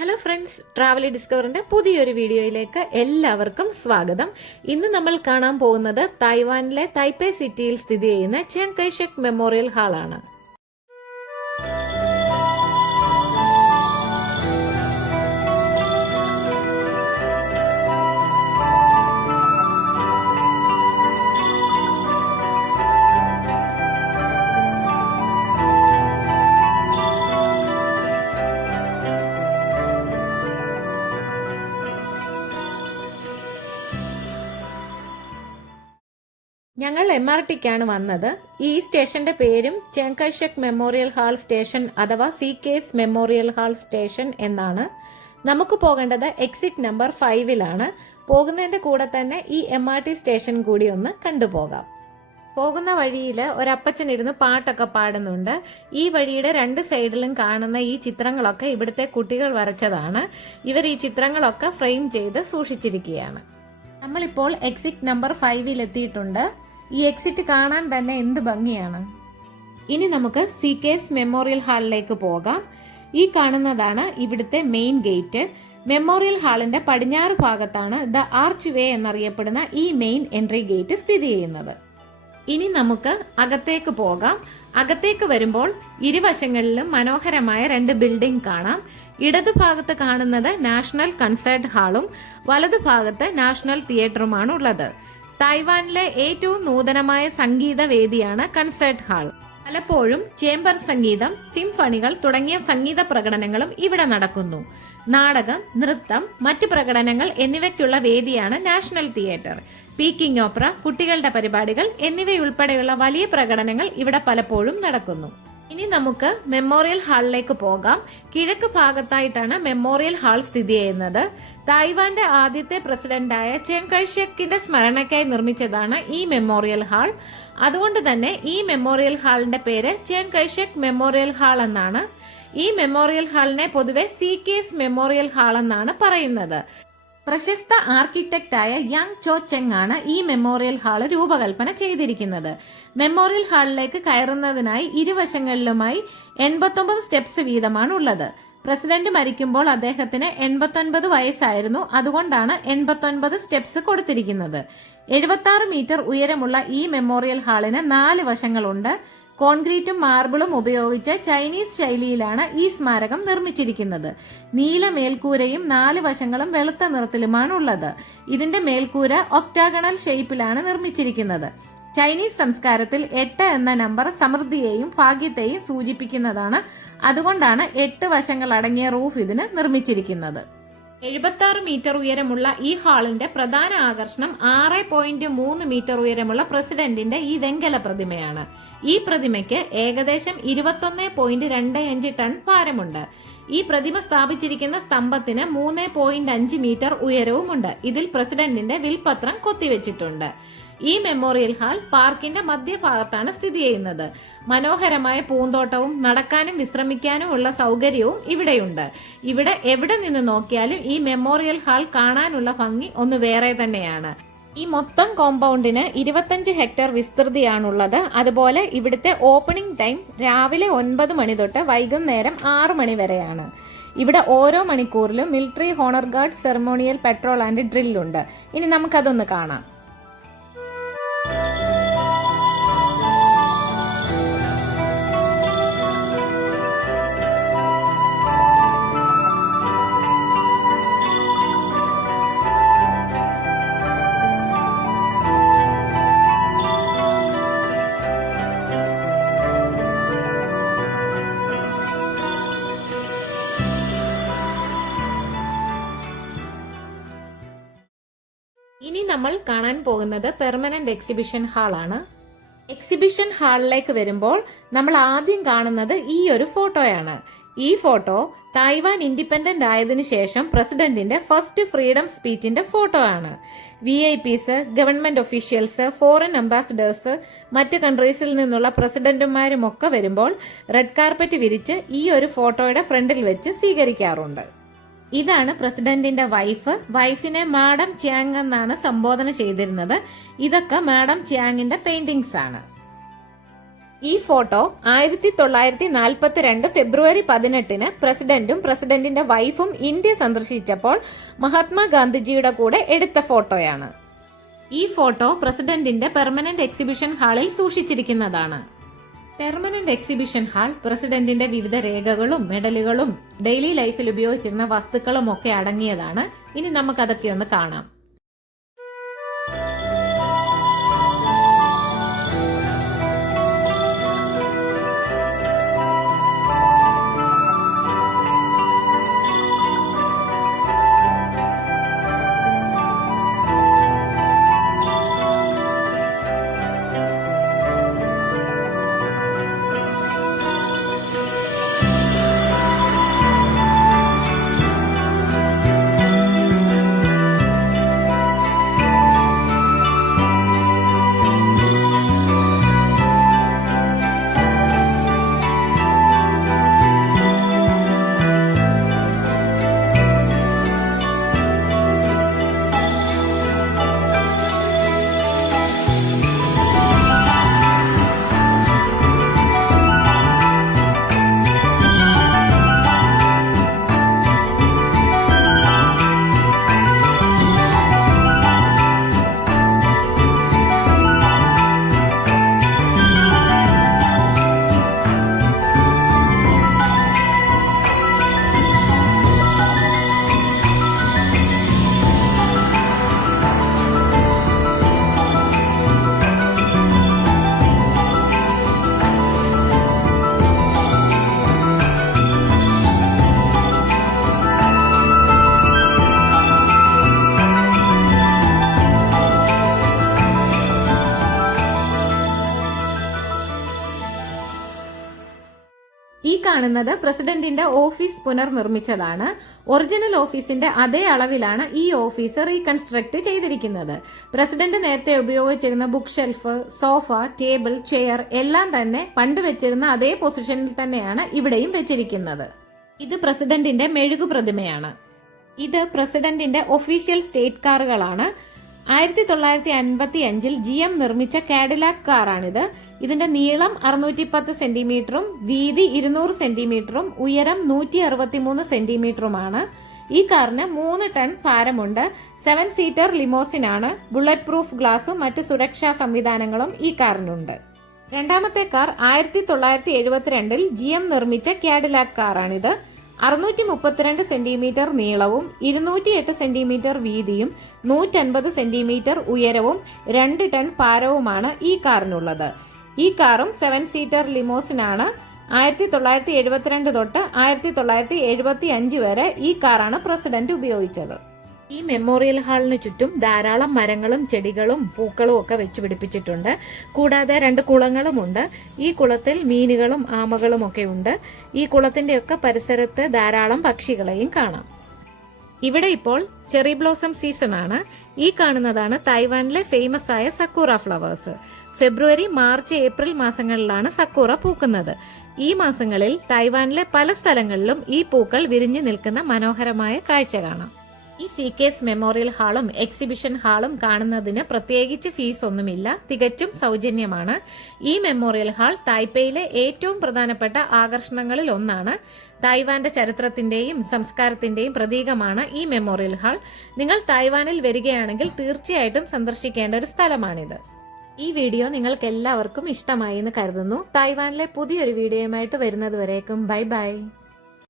Hello friends, ട്രാവലി ഡിസ്കവറിന്റെ പുതിയൊരു വീഡിയോയിലേക്ക് എല്ലാവർക്കും സ്വാഗതം. ഇന്ന് നമ്മൾ കാണാൻ പോകുന്നത് തായ്വാനിലെ തൈപ്പേ സിറ്റിയിൽ സ്ഥിതി ചെയ്യുന്ന ചിയാങ് കൈ ഷെക് മെമ്മോറിയൽ ഹാളാണ്. ഞങ്ങൾ MRTക്കാണ് വന്നത്. ഈ സ്റ്റേഷന്റെ പേരും ചിയാങ് കൈ ഷെക് മെമ്മോറിയൽ ഹാൾ സ്റ്റേഷൻ അഥവാ CK's മെമ്മോറിയൽ ഹാൾ സ്റ്റേഷൻ എന്നാണ്. നമുക്ക് പോകേണ്ടത് എക്സിറ്റ് നമ്പർ 5-ലാണ്. പോകുന്നതിന്റെ കൂടെ തന്നെ ഈ MRT സ്റ്റേഷൻ കൂടി ഒന്ന് കണ്ടുപോകാം. പോകുന്ന വഴിയിൽ ഒരപ്പച്ചൻ ഇരുന്ന് പാട്ടൊക്കെ പാടുന്നുണ്ട്. ഈ വഴിയുടെ രണ്ട് സൈഡിലും കാണുന്ന ഈ ചിത്രങ്ങളൊക്കെ ഇവിടുത്തെ കുട്ടികൾ വരച്ചതാണ്. ഇവർ ഈ ചിത്രങ്ങളൊക്കെ ഫ്രെയിം ചെയ്ത് സൂക്ഷിച്ചിരിക്കുകയാണ്. നമ്മളിപ്പോൾ എക്സിറ്റ് നമ്പർ 5-ൽ എത്തിയിട്ടുണ്ട്. ഈ എക്സിറ്റ് കാണാൻ തന്നെ എന്ത് ഭംഗിയാണ്. ഇനി നമുക്ക് CK's മെമ്മോറിയൽ ഹാളിലേക്ക് പോകാം. ഈ കാണുന്നതാണ് ഇവിടുത്തെ മെയിൻ ഗേറ്റ്. മെമ്മോറിയൽ ഹാളിന്റെ പടിഞ്ഞാറ് ഭാഗത്താണ് ദ ആർച്ച് വേ എന്നറിയപ്പെടുന്ന ഈ മെയിൻ എൻട്രി ഗേറ്റ് സ്ഥിതി ചെയ്യുന്നത്. ഇനി നമുക്ക് അകത്തേക്ക് പോകാം. അകത്തേക്ക് വരുമ്പോൾ ഇരുവശങ്ങളിലും മനോഹരമായ രണ്ട് ബിൽഡിംഗ് കാണാം. ഇടതുഭാഗത്ത് കാണുന്നത് നാഷണൽ കൺസേർട്ട് ഹാളും വലതുഭാഗത്ത് നാഷണൽ തിയേറ്ററുമാണ് ഉള്ളത്. തായ്വാനിലെ ഏറ്റവും നൂതനമായ സംഗീത വേദിയാണ് കൺസേർട്ട് ഹാൾ. പലപ്പോഴും ചേംബർ സംഗീതം, സിംഫണികൾ തുടങ്ങിയ സംഗീത പ്രകടനങ്ങളും ഇവിടെ നടക്കുന്നു. നാടകം, നൃത്തം, മറ്റു പ്രകടനങ്ങൾ എന്നിവയ്ക്കുള്ള വേദിയാണ് നാഷണൽ തിയേറ്റർ. പീക്കിംഗ് ഓപ്പറ, കുട്ടികളുടെ പരിപാടികൾ എന്നിവയുൾപ്പെടെയുള്ള വലിയ പ്രകടനങ്ങൾ ഇവിടെ പലപ്പോഴും നടക്കുന്നു. ഇനി നമുക്ക് മെമ്മോറിയൽ ഹാളിലേക്ക് പോകാം. കിഴക്ക് ഭാഗത്തായിട്ടാണ് മെമ്മോറിയൽ ഹാൾ സ്ഥിതി ചെയ്യുന്നത്. തായ്വാന്റെ ആദ്യത്തെ പ്രസിഡന്റായ ചിയാങ് കൈ ഷെക്കിന്റെ സ്മരണയ്ക്കായി നിർമ്മിച്ചതാണ് ഈ മെമ്മോറിയൽ ഹാൾ. അതുകൊണ്ട് തന്നെ ഈ മെമ്മോറിയൽ ഹാളിന്റെ പേര് ചിയാങ് കൈ ഷെക് മെമ്മോറിയൽ ഹാൾ എന്നാണ്. ഈ മെമ്മോറിയൽ ഹാളിനെ പൊതുവെ CK's മെമ്മോറിയൽ ഹാൾ എന്നാണ് പറയുന്നത്. പ്രശസ്ത ആർക്കിടെക്റ്റായ യാങ് ചോ ചെങ് ആണ് ഈ മെമ്മോറിയൽ ഹാള് രൂപകൽപ്പന ചെയ്തിരിക്കുന്നത്. മെമ്മോറിയൽ ഹാളിലേക്ക് കയറുന്നതിനായി ഇരുവശങ്ങളിലുമായി 89 സ്റ്റെപ്സ് വീതമാണ് ഉള്ളത്. പ്രസിഡന്റ് മരിക്കുമ്പോൾ അദ്ദേഹത്തിന് 89 വയസ്സായിരുന്നു. അതുകൊണ്ടാണ് 89 സ്റ്റെപ്സ് കൊടുത്തിരിക്കുന്നത്. 76 മീറ്റർ ഉയരമുള്ള ഈ മെമ്മോറിയൽ ഹാളിന് 4 വശങ്ങളുണ്ട്. കോൺക്രീറ്റും മാർബിളും ഉപയോഗിച്ച് ചൈനീസ് ശൈലിയിലാണ് ഈ സ്മാരകം നിർമ്മിച്ചിരിക്കുന്നത്. നീല മേൽക്കൂരയും 4 വശങ്ങളും വെളുത്ത നിറത്തിലുമാണ് ഉള്ളത്. ഇതിന്റെ മേൽക്കൂര ഒക്ടാഗണൽ ഷേപ്പിലാണ് നിർമ്മിച്ചിരിക്കുന്നത്. ചൈനീസ് സംസ്കാരത്തിൽ 8 എന്ന നമ്പർ സമൃദ്ധിയെയും ഭാഗ്യത്തെയും സൂചിപ്പിക്കുന്നതാണ്. അതുകൊണ്ടാണ് 8 വശങ്ങൾ അടങ്ങിയ റൂഫ് ഇതിന് നിർമ്മിച്ചിരിക്കുന്നത്. 76 മീറ്റർ ഉയരമുള്ള ഈ ഹാളിന്റെ പ്രധാന ആകർഷണം 6.3 മീറ്റർ ഉയരമുള്ള പ്രസിഡന്റിന്റെ ഈ വെങ്കല പ്രതിമയാണ്. ഈ പ്രതിമയ്ക്ക് ഏകദേശം 21.25 ടൺ ഭാരമുണ്ട്. ഈ പ്രതിമ സ്ഥാപിച്ചിരിക്കുന്ന സ്തംഭത്തിന് 3.5 മീറ്റർ ഉയരവുമുണ്ട്. ഇതിൽ പ്രസിഡന്റിന്റെ വിൽപത്രം കൊത്തിവെച്ചിട്ടുണ്ട്. ഈ മെമ്മോറിയൽ ഹാൾ പാർക്കിന്റെ മധ്യഭാഗത്താണ് സ്ഥിതി ചെയ്യുന്നത്. മനോഹരമായ പൂന്തോട്ടവും നടക്കാനും വിശ്രമിക്കാനും ഉള്ള സൗകര്യവും ഇവിടെയുണ്ട്. ഇവിടെ എവിടെ നിന്ന് നോക്കിയാലും ഈ മെമ്മോറിയൽ ഹാൾ കാണാനുള്ള ഭംഗി ഒന്ന് വേറെ തന്നെയാണ്. ഈ മൊത്തം കോമ്പൗണ്ടിന് 25 ഹെക്ടർ വിസ്തൃതിയാണുള്ളത്. അതുപോലെ ഇവിടുത്തെ ഓപ്പണിംഗ് ടൈം രാവിലെ 9 മണി തൊട്ട് വൈകുന്നേരം 6 മണി വരെയാണ്. ഇവിടെ ഓരോ മണിക്കൂറിലും military honour guard ceremonial patrol and ഡ്രില്ലുണ്ട്. ഇനി നമുക്കതൊന്ന് കാണാം. ഇനി നമ്മൾ കാണാൻ പോകുന്നത് പെർമനന്റ് എക്സിബിഷൻ ഹാളാണ്. എക്സിബിഷൻ ഹാളിലേക്ക് വരുമ്പോൾ നമ്മൾ ആദ്യം കാണുന്നത് ഈ ഒരു ഫോട്ടോയാണ്. ഈ ഫോട്ടോ തായ്വാൻ ഇൻഡിപെൻഡന്റ് ആയതിനു ശേഷം പ്രസിഡന്റിന്റെ ഫസ്റ്റ് ഫ്രീഡം സ്പീച്ചിന്റെ ഫോട്ടോ ആണ്. VIPs, government officials, foreign ambassadors, മറ്റ് കൺട്രീസിൽ നിന്നുള്ള പ്രസിഡന്റുമാരും ഒക്കെ വരുമ്പോൾ റെഡ് കാർപ്പറ്റ് വിരിച്ച് ഈ ഒരു ഫോട്ടോയുടെ ഫ്രണ്ടിൽ വെച്ച് സ്വീകരിക്കാറുണ്ട്. ഇതാണ് പ്രസിഡന്റിന്റെ വൈഫിനെ മാഡം ചിയാങ് എന്നാണ് സംബോധന ചെയ്തിരുന്നത്. ഇതൊക്കെ മാഡം ചിയാങ്ങിന്റെ പെയിന്റിങ്സ് ആണ്. ഈ ഫോട്ടോ 1942 ഫെബ്രുവരി 18 പ്രസിഡന്റും പ്രസിഡന്റിന്റെ വൈഫും ഇന്ത്യ സന്ദർശിച്ചപ്പോൾ മഹാത്മാഗാന്ധിജിയുടെ കൂടെ എടുത്ത ഫോട്ടോയാണ്. ഈ ഫോട്ടോ പ്രസിഡന്റിന്റെ പെർമനന്റ് എക്സിബിഷൻ ഹാളിൽ സൂക്ഷിച്ചിരിക്കുന്നതാണ്. പെർമനന്റ് എക്സിബിഷൻ ഹാൾ പ്രസിഡന്റിന്റെ വിവിധ രേഖകളും മെഡലുകളും ഡെയിലി ലൈഫിൽ ഉപയോഗിച്ചിരുന്ന വസ്തുക്കളും ഒക്കെ അടങ്ങിയതാണ്. ഇനി നമുക്കതൊക്കെ ഒന്ന് കാണാം. ഈ കാണുന്നത് പ്രസിഡന്റിന്റെ ഓഫീസ് പുനർനിർമ്മിച്ചതാണ്. ഒറിജിനൽ ഓഫീസിന്റെ അതേ അളവിലാണ് ഈ ഓഫീസ് റീകൺസ്ട്രക്ട് ചെയ്തിരിക്കുന്നത്. പ്രസിഡന്റ് നേരത്തെ ഉപയോഗിച്ചിരുന്ന book shelf, sofa, table, chair എല്ലാം തന്നെ പണ്ട് വെച്ചിരുന്ന അതേ പൊസിഷനിൽ തന്നെയാണ് ഇവിടെയും വെച്ചിരിക്കുന്നത്. ഇത് പ്രസിഡന്റിന്റെ മെഴുകു പ്രതിമയാണ്. ഇത് പ്രസിഡന്റിന്റെ ഒഫീഷ്യൽ സ്റ്റേറ്റ് കാറുകളാണ്. 1955 GM നിർമ്മിച്ച കാഡിലാക് കാറാണിത്. ഇതിന്റെ നീളം 610 സെന്റിമീറ്ററും വീതി 200 സെന്റിമീറ്ററും ഉയരം 163 സെന്റിമീറ്ററുമാണ്. ഈ കാറിന് 3 ടൺ ഭാരമുണ്ട്. 7 സീറ്റർ ലിമോസിനാണ്. ബുള്ളറ്റ് പ്രൂഫ് ഗ്ലാസും മറ്റ് സുരക്ഷാ സംവിധാനങ്ങളും ഈ കാറിനുണ്ട്. രണ്ടാമത്തെ കാർ 1972 GM നിർമ്മിച്ച കാഡിലാക് കാറാണിത്. 632 സെന്റിമീറ്റർ നീളവും 208 സെന്റിമീറ്റർ വീതിയും 150 സെന്റിമീറ്റർ ഉയരവും 2 ടൺ ഭാരവുമാണ് ഈ കാറിനുള്ളത്. ഈ കാറും 7 സീറ്റർ ലിമോസിനാണ്. 1972 തൊട്ട് 1975 വരെ ഈ കാറാണ് പ്രസിഡന്റ് ഉപയോഗിച്ചത്. ഈ മെമ്മോറിയൽ ഹാളിന് ചുറ്റും ധാരാളം മരങ്ങളും ചെടികളും പൂക്കളും ഒക്കെ വെച്ച് പിടിപ്പിച്ചിട്ടുണ്ട്. കൂടാതെ 2 കുളങ്ങളുമുണ്ട്. ഈ കുളത്തിൽ മീനുകളും ആമകളും ഒക്കെ ഉണ്ട്. ഈ കുളത്തിന്റെയൊക്കെ പരിസരത്ത് ധാരാളം പക്ഷികളെയും കാണാം. ഇവിടെ ഇപ്പോൾ ചെറി ബ്ലോസം സീസൺ ആണ്. ഈ കാണുന്നതാണ് തായ്വാനിലെ ഫേമസ് ആയ സക്കൂറ ഫ്ലവേഴ്സ്. ഫെബ്രുവരി, മാർച്ച്, ഏപ്രിൽ മാസങ്ങളിലാണ് സക്കൂറ പൂക്കുന്നത്. ഈ മാസങ്ങളിൽ തായ്വാനിലെ പല സ്ഥലങ്ങളിലും ഈ പൂക്കൾ വിരിഞ്ഞു നിൽക്കുന്ന മനോഹരമായ കാഴ്ച കാണാം. ഈ CKS മെമ്മോറിയൽ ഹാളും എക്സിബിഷൻ ഹാളും കാണുന്നതിന് പ്രത്യേകിച്ച് ഫീസ് ഒന്നുമില്ല, തികച്ചും സൗജന്യമാണ്. ഈ മെമ്മോറിയൽ ഹാൾ തായ്പേയിലെ ഏറ്റവും പ്രധാനപ്പെട്ട ആകർഷണങ്ങളിൽ ഒന്നാണ്. തായ്വാന്റെ ചരിത്രത്തിന്റെയും സംസ്കാരത്തിന്റെയും പ്രതീകമാണ് ഈ മെമ്മോറിയൽ ഹാൾ. നിങ്ങൾ തായ്വാനിൽ വരികയാണെങ്കിൽ തീർച്ചയായിട്ടും സന്ദർശിക്കേണ്ട ഒരു സ്ഥലമാണിത്. ഈ വീഡിയോ നിങ്ങൾക്ക് എല്ലാവർക്കും ഇഷ്ടമായി എന്ന് കരുതുന്നു. തായ്വാനിലെ പുതിയൊരു വീഡിയോയുമായിട്ട് വരുന്നത് വരേക്കും ബൈ ബൈ.